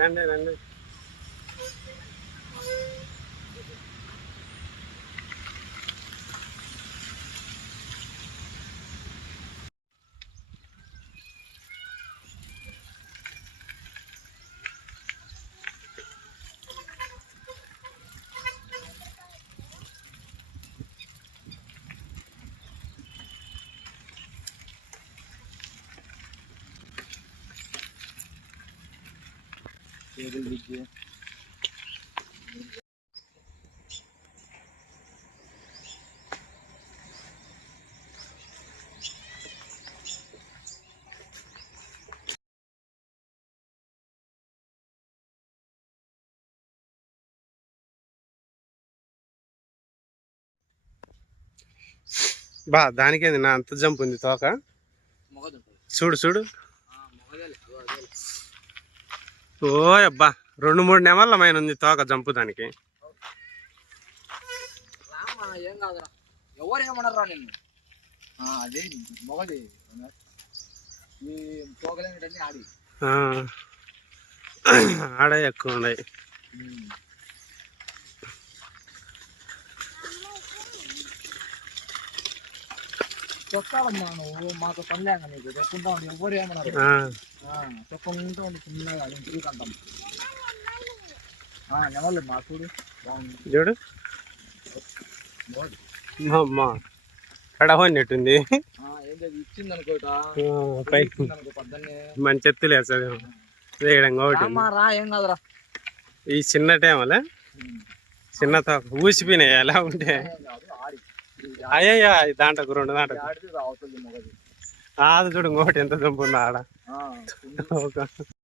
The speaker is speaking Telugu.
రండి రండి. బా దానికేంది నా అంత జంప్ ఉంది తోక. చూడు చూడు. ఓ అబ్బా 2-3 నెమళ్ళ మైన ఉంది తోక జంపు దానికి. ఎవరేమన్నారా నిన్ను? అదే మొగది ఈ తోకలేని ఆడి ఆడ ఎక్కువ ఉన్నాయి. చెప్పాలమ్మా నువ్వు మాతో పనిలేక నీకు చెప్పుకుంటా ఉండి ఎవరు ఏమన్నారు చెప్పకుండా ఉండి చిన్నగా నేను తిరుగుతుంటాం. నెమళ్ళు మా చూడు చూడు అమ్మా కడవన్నట్టుంది. ఇచ్చింది అనుకోటా మంచి ఎత్తులు వేస్తుంది వేయడంగా రా ఏం కాదురా. ఈ చిన్న టైంలే చిన్న తోక ఊసిపోయినాయి ఎలా ఉంటే. అయ్యయ్యా దాంట్లో 2 దాంట్లో అది చూడు ఇంకొకటి ఎంత జంపు ఉందో ఆడ.